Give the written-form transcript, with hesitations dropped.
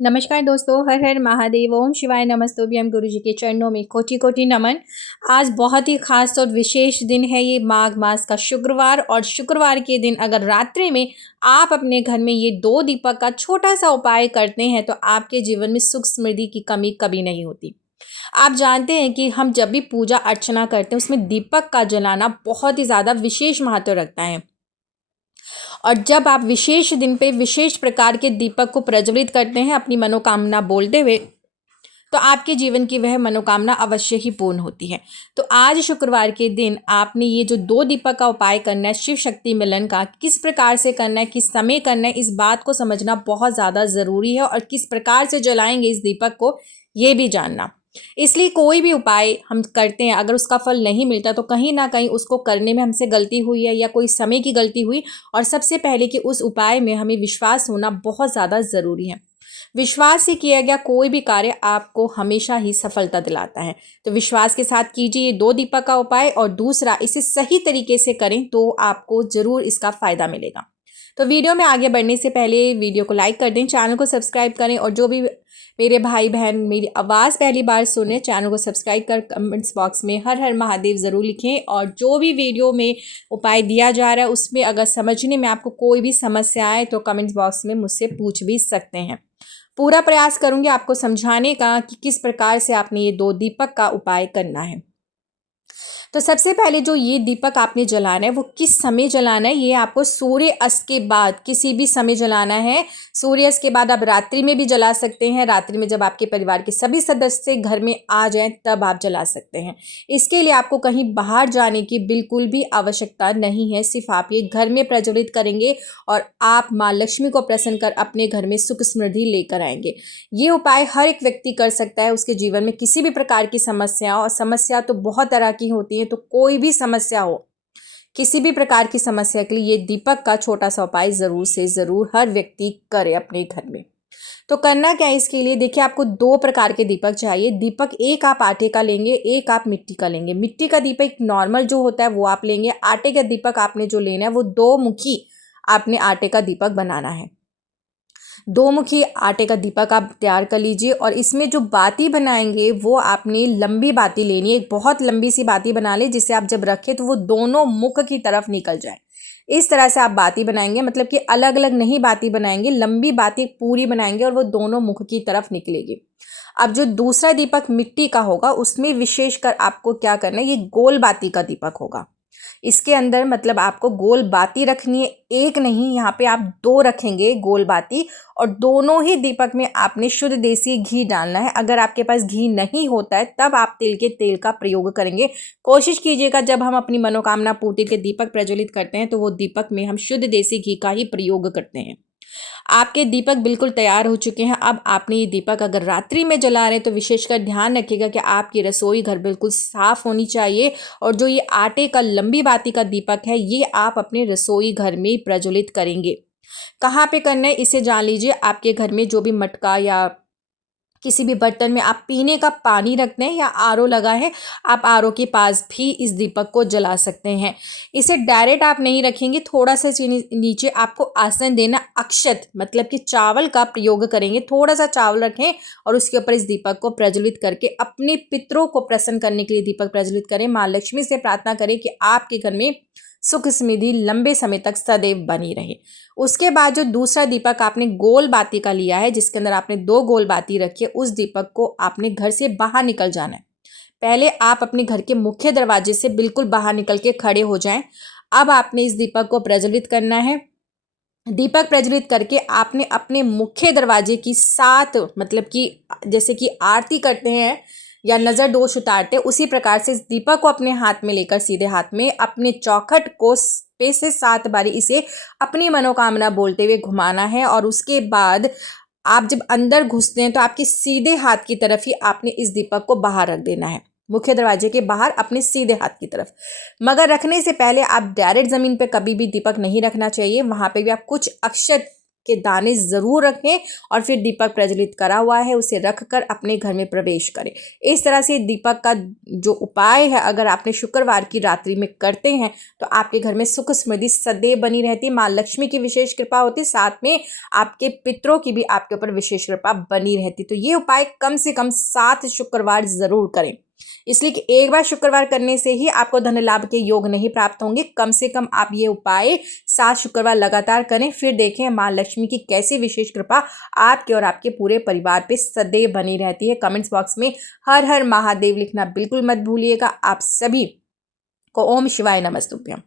नमस्कार दोस्तों, हर हर महादेव, ओम शिवाय नमस्तुभ्यम। गुरु जी के चरणों में कोटि कोटि नमन। आज बहुत ही खास और विशेष दिन है, ये माघ मास का शुक्रवार। और शुक्रवार के दिन अगर रात्रि में आप अपने घर में ये 2 दीपक का छोटा सा उपाय करते हैं तो आपके जीवन में सुख समृद्धि की कमी कभी नहीं होती। आप जानते हैं कि हम जब भी पूजा अर्चना करते हैं उसमें दीपक का जलाना बहुत ही ज़्यादा विशेष महत्व रखता है। और जब आप विशेष दिन पे विशेष प्रकार के दीपक को प्रज्वलित करते हैं अपनी मनोकामना बोलते हुए, तो आपके जीवन की वह मनोकामना अवश्य ही पूर्ण होती है। तो आज शुक्रवार के दिन आपने ये जो 2 दीपक का उपाय करना है शिव शक्ति मिलन का, किस प्रकार से करना है, किस समय करना है, इस बात को समझना बहुत ज़्यादा ज़रूरी है। और किस प्रकार से जलाएंगे इस दीपक को, ये भी जानना। इसलिए कोई भी उपाय हम करते हैं, अगर उसका फल नहीं मिलता तो कहीं ना कहीं उसको करने में हमसे गलती हुई है या कोई समय की गलती हुई। और सबसे पहले कि उस उपाय में हमें विश्वास होना बहुत ज़्यादा ज़रूरी है। विश्वास से किया गया कोई भी कार्य आपको हमेशा ही सफलता दिलाता है। तो विश्वास के साथ कीजिए ये 2 दीपक का उपाय, और दूसरा, इसे सही तरीके से करें तो आपको ज़रूर इसका फ़ायदा मिलेगा। तो वीडियो में आगे बढ़ने से पहले वीडियो को लाइक कर दें, चैनल को सब्सक्राइब करें। और जो भी मेरे भाई बहन मेरी आवाज़ पहली बार सुने, चैनल को सब्सक्राइब कर कमेंट्स बॉक्स में हर हर महादेव ज़रूर लिखें। और जो भी वीडियो में उपाय दिया जा रहा है उसमें अगर समझने में आपको कोई भी समस्या आए तो कमेंट्स बॉक्स में मुझसे पूछ भी सकते हैं। पूरा प्रयास करूंगी आपको समझाने का कि किस प्रकार से आपने ये 2 दीपक का उपाय करना है। तो सबसे पहले जो ये दीपक आपने जलाना है वो किस समय जलाना है, ये आपको सूर्य अस्त के बाद किसी भी समय जलाना है। सूर्य अस्त के बाद आप रात्रि में भी जला सकते हैं। रात्रि में जब आपके परिवार के सभी सदस्य घर में आ जाएं तब आप जला सकते हैं। इसके लिए आपको कहीं बाहर जाने की बिल्कुल भी आवश्यकता नहीं है। सिर्फ आप ये घर में प्रज्वलित करेंगे और आप माँ लक्ष्मी को प्रसन्न कर अपने घर में सुख समृद्धि लेकर आएंगे। ये उपाय हर एक व्यक्ति कर सकता है। उसके जीवन में किसी भी प्रकार की समस्या, और समस्या तो बहुत तरह की होती है, तो कोई भी समस्या हो, किसी भी प्रकार की समस्या के लिए ये दीपक का छोटा सा उपाय ज़रूर से ज़रूर हर व्यक्ति करे अपने घर में। तो करना क्या है इसके लिए, देखिए आपको 2 प्रकार के दीपक चाहिए। दीपक एक आप आटे का लेंगे, एक आप मिट्टी का लेंगे। मिट्टी का दीपक नॉर्मल जो होता है वो आप लेंगे। आटे का दीपक आपने जो लेना है वो 2 मुखी आपने आटे का दीपक बनाना है। 2 मुखी आटे का दीपक आप तैयार कर लीजिए। और इसमें जो बाती बनाएंगे वो आपने लंबी बाती लेनी है। एक बहुत लंबी सी बाती बना ले जिसे आप जब रखें तो वो दोनों मुख की तरफ निकल जाए। इस तरह से आप बाती बनाएंगे, मतलब कि अलग अलग नहीं बाती बनाएंगे, लंबी बाती पूरी बनाएंगे और वो दोनों मुख की तरफ निकलेगी। अब जो दूसरा दीपक मिट्टी का होगा उसमें विशेषकर आपको क्या करना है, ये गोल बाती का दीपक होगा। इसके अंदर मतलब आपको गोल बाती रखनी है, एक नहीं, यहाँ पे आप 2 रखेंगे गोल बाती। और दोनों ही दीपक में आपने शुद्ध देसी घी डालना है। अगर आपके पास घी नहीं होता है तब आप तिल के तेल का प्रयोग करेंगे। कोशिश कीजिएगा जब हम अपनी मनोकामना पूर्ति के दीपक प्रज्वलित करते हैं तो वो दीपक में हम शुद्ध देसी घी का ही प्रयोग करते हैं। आपके दीपक बिल्कुल तैयार हो चुके हैं। अब आपने ये दीपक अगर रात्रि में जला रहे हैं तो विशेषकर ध्यान रखिएगा कि आपकी रसोई घर बिल्कुल साफ होनी चाहिए। और जो ये आटे का लंबी बाती का दीपक है ये आप अपने रसोई घर में प्रज्वलित करेंगे। कहाँ पे करना है इसे जान लीजिए। आपके घर में जो भी मटका या किसी भी बर्तन में आप पीने का पानी रखते हैं या आरओ लगा है, आप आरओ के पास भी इस दीपक को जला सकते हैं। इसे डायरेक्ट आप नहीं रखेंगे, थोड़ा सा नीचे आपको आसन देना। अक्षत मतलब कि चावल का प्रयोग करेंगे। थोड़ा सा चावल रखें और उसके ऊपर इस दीपक को प्रज्वलित करके अपने पितरों को प्रसन्न करने के लिए दीपक प्रज्वलित करें। माँ लक्ष्मी से प्रार्थना करें कि आपके घर में सुख समृद्धि लंबे समय तक सदैव बनी रहे। उसके बाद जो दूसरा दीपक आपने गोल बाती का लिया है, जिसके अंदर आपने 2 गोल बाती रखी है, उस दीपक को आपने घर से बाहर निकल जाना है। पहले आप अपने घर के मुख्य दरवाजे से बिल्कुल बाहर निकल के खड़े हो जाएं। अब आपने इस दीपक को प्रज्वलित करना है। दीपक प्रज्वलित करके आपने अपने मुख्य दरवाजे की 7 मतलब कि जैसे कि आरती करते हैं या नज़र दोष उतारते हैं, उसी प्रकार से इस दीपक को अपने हाथ में लेकर सीधे हाथ में अपने चौखट को पे से 7 बारी इसे अपनी मनोकामना बोलते हुए घुमाना है। और उसके बाद आप जब अंदर घुसते हैं तो आपके सीधे हाथ की तरफ ही आपने इस दीपक को बाहर रख देना है, मुख्य दरवाजे के बाहर अपने सीधे हाथ की तरफ। मगर रखने से पहले आप डायरेक्ट ज़मीन पे कभी भी दीपक नहीं रखना चाहिए। वहाँ पे भी आप कुछ अक्षत के दाने ज़रूर रखें और फिर दीपक प्रज्वलित करा हुआ है उसे रख कर अपने घर में प्रवेश करें। इस तरह से दीपक का जो उपाय है अगर आपने शुक्रवार की रात्रि में करते हैं तो आपके घर में सुख समृद्धि सदैव बनी रहती है, माँ लक्ष्मी की विशेष कृपा होती है, साथ में आपके पितरों की भी आपके ऊपर विशेष कृपा बनी रहती। तो ये उपाय कम से कम 7 शुक्रवार ज़रूर करें, इसलिए कि एक बार शुक्रवार करने से ही आपको धन लाभ के योग नहीं प्राप्त होंगे। कम से कम आप ये उपाय 7 शुक्रवार लगातार करें, फिर देखें माँ लक्ष्मी की कैसी विशेष कृपा आपके और आपके पूरे परिवार पे सदैव बनी रहती है। कमेंट्स बॉक्स में हर हर महादेव लिखना बिल्कुल मत भूलिएगा। आप सभी को ओम शिवाय नमस्तुभ्यम।